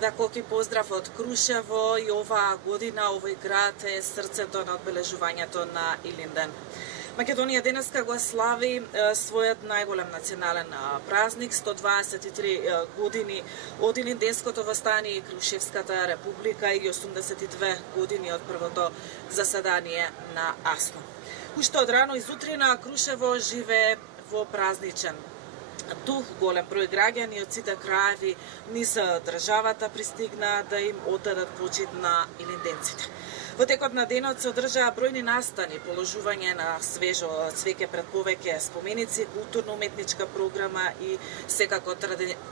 Да, колки поздрав од Крушево и оваа година овој град е срцето на одбележувањето на Илинден. Македонија денеска го слави својот најголем национален празник, 123 години од Илинденското востание и Крушевската република и 82 години од првото заседание на АСНО. Уште од рано изутрина Крушево живее во празничен дух. Голем број граѓани од сите краеви низ државата пристигна да им оддадат почит на илинденците. Во текот на денот се одржаа бројни настани, положување на свежо цвеќе пред повеќе споменици, културно-уметничка програма и секако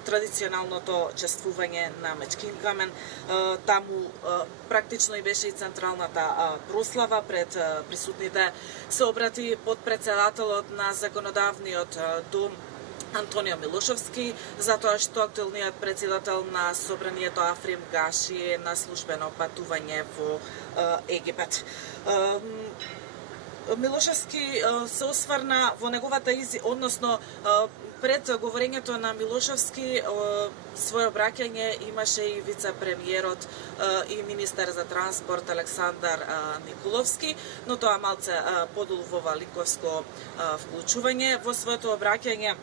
традиционалното чествување на Мечкин камен. Таму практично и беше и централната прослава. Пред присутните се обрати подпредседателот на законодавниот дом Антонио Милошовски, затоа што актуелниот председател на Собранието Африм Гаши е на службено патување во Египет. Милошовски се осврна во неговата односно пред говорењето на Милошовски своје обраќање имаше и вице-премиерот и министер за транспорт Александар Николовски, но тоа малце подолу во ликовско вклучување. Во своето обраќање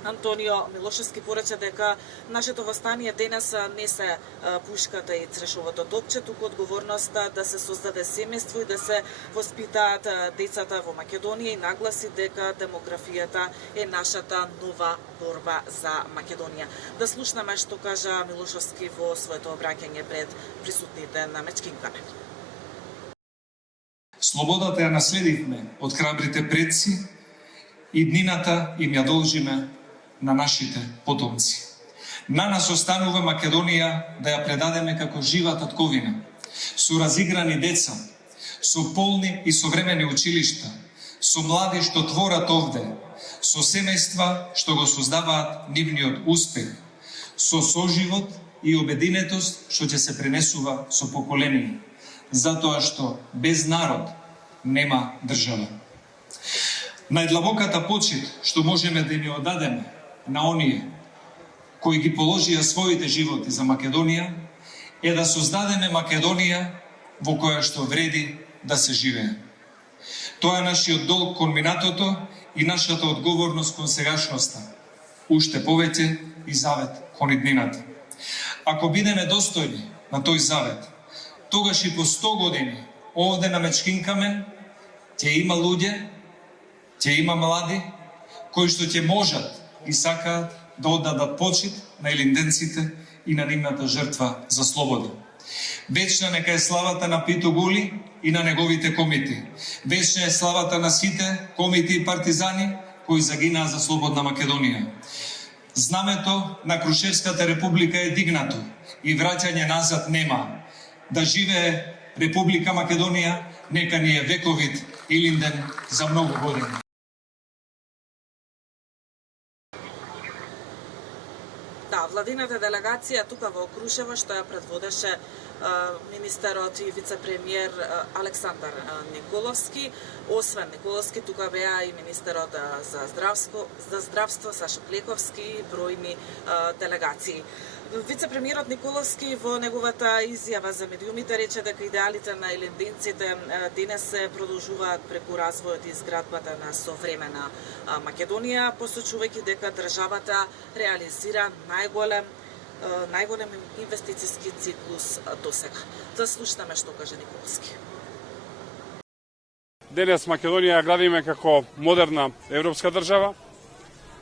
Антонио Милошевски порача дека нашето востание денес не се пушката и црешовото топче, туку одговорноста да се создаде семејство и да се воспитаат децата во Македонија и нагласи дека демографијата е нашата нова борба за Македонија. Да слушнаме што кажа Милошевски во своето обраќање пред присутните на Мечкин камен. Слободата ја наследивме од храбрите предци и днината им ја должиме на нашите потомци. На нас останува Македонија да ја предадеме како жива татковина, со разиграни деца, со полни и современи училишта, со млади што творат овде, со семејства што го создаваат нивниот успех, со соживот и обединетост што ќе се пренесува со поколенија, затоа што без народ нема држава. Најдлабоката почит што можеме да ни оддадеме на оние кои ги положија своите животи за Македонија е да создадеме Македонија во која што вреди да се живее. Тоа е нашиот долг кон минатото и нашата одговорност кон сегашноста, уште повеќе и завет кон иднината. Ако бидеме достојни на тој завет, тогаш и по 100 години овде на Мечкин камен ќе има луѓе, ќе има млади кои што ќе можат и сакаат да оддадат почит на илинденците и на нивната жртва за слобода. Вечна нека е славата на Пито Гули и на неговите комити. Вечна е славата на сите комити и партизани кои загинаа за слободна Македонија. Знамето на Крушевската република е дигнато и враќање назад нема. Да живее Република Македонија, нека ни е вековит Илинден за многу години. Да, владината делегација тука во Крушево што ја предводеше министерот и вице-премиер Александар Николовски. Освен Николовски, тука беа и министерот за здравство Сашо Клековски и бројни делегации. Вице-премиерот Николовски во неговата изјава за медиумите рече дека идеалите на илинденците денес се продолжуваат преку развојот и изградбата на современа Македонија, посочувајќи дека државата реализира најголем инвестициски циклус досега. Да слушнеме што каже Николовски. Денес Македонија ја градиме како модерна европска држава.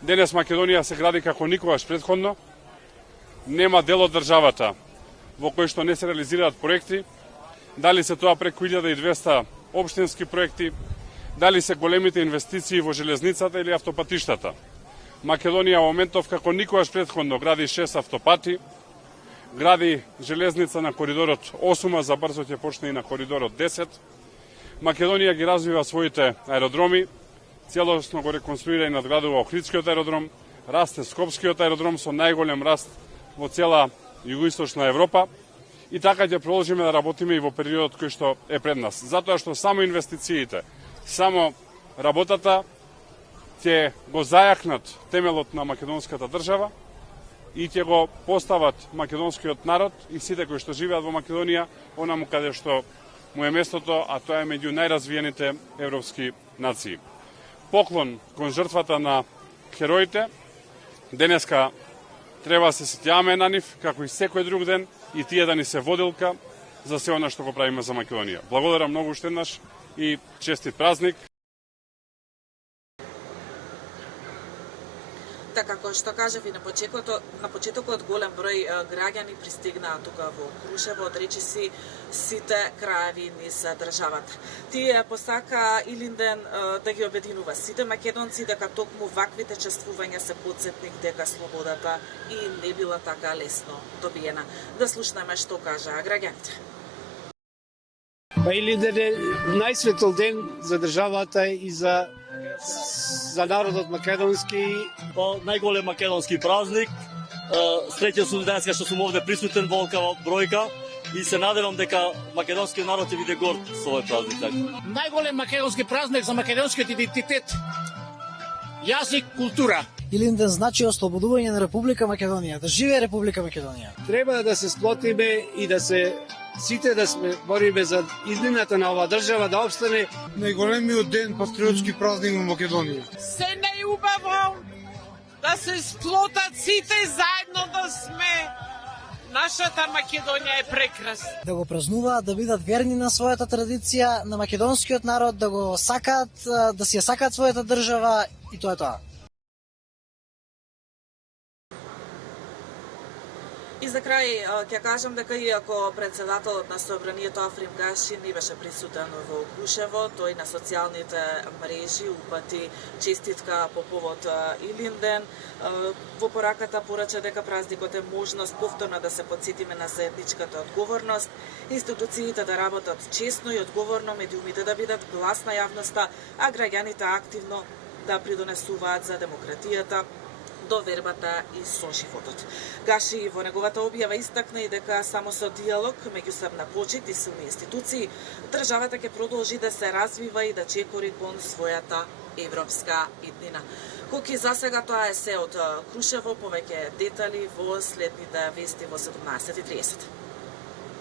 Денес Македонија се гради како никогаш претходно. Нема дел од државата во кој што не се реализираат проекти, дали се тоа преку 1200 општински проекти, дали се големите инвестиции во железницата или автопатиштата. Македонија во моментов како никогаш претходно гради 6 автопати, гради железница на коридорот 8, за брзо ќе почне и на коридорот 10. Македонија ги развива своите аеродроми, целосно го реконструира и надградува Охридскиот аеродром, расте Скопскиот аеродром со најголем раст во цела југоисточна Европа и така ќе продолжиме да работиме и во периодот кој што е пред нас. Затоа што само инвестициите, само работата ќе го зајакнат темелот на македонската држава и ќе го постават македонскиот народ и сите кои што живеат во Македонија, онаму каде што му е местото, а тоа е меѓу најразвиените европски нации. Поклон кон жртвата на хероите. Денеска треба да се сетјаваме на нив, како и секој друг ден, и тие да ни се водилка за се она што го правиме за Македонија. Благодарам многу уште еднаш и честит празник. Така, како што кажав и на почетокот голем број граѓани пристигнаа тука во Крушево, од речиси сите краеви низ државата. Тие посака Илинден да ги обединува сите македонци, дека токму ваквите чествувања се потсетник дека слободата и не била така лесно добиена. Да слушнеме што кажаа граѓаните. Па Илинден е најсветол ден за државата и за народот македонски. Па најголем македонски празник. Среќен сум денеска што сум овде присутен во оваква бројка и се надевам дека македонскиот народ ќе биде горд со овој празник. Најголем македонски празник за македонскиот идентитет, јазик, култура. Илинден значи ослободување на Република Македонија, да живее Република Македонија. Треба да се сплотиме и да се сите да се бориме за иднината на оваа држава да опстане. Најголемиот ден патриотски празник во Македонија. Се најубаво да се сплотат сите заедно да сме. Нашата Македонија е прекрасна. Да го празнуваат, да бидат верни на својата традиција, на македонскиот народ, да го сакаат, да си ја сакаат својата држава и тоа е тоа. И за крај ќе кажам дека иако председателот на Собранието Африм Гаши не беше присутен во Крушево, тој на социјалните мрежи упати честитка по повод Илинден. Во пораката порача дека празникот е можност повторно да се потсетиме на заедничката одговорност, институциите да работат честно и одговорно, медиумите да бидат глас на јавноста, а граѓаните активно да придонесуваат за демократијата, довербата и соживотот. Гаши во неговата објава истакна и дека само со диалог, меѓусебна почит и силни институции, државата ќе продолжи да се развива и да чекори кон својата европска иднина. Коки за сега тоа е се од Крушево, повеќе детали во следните вести во 17:30.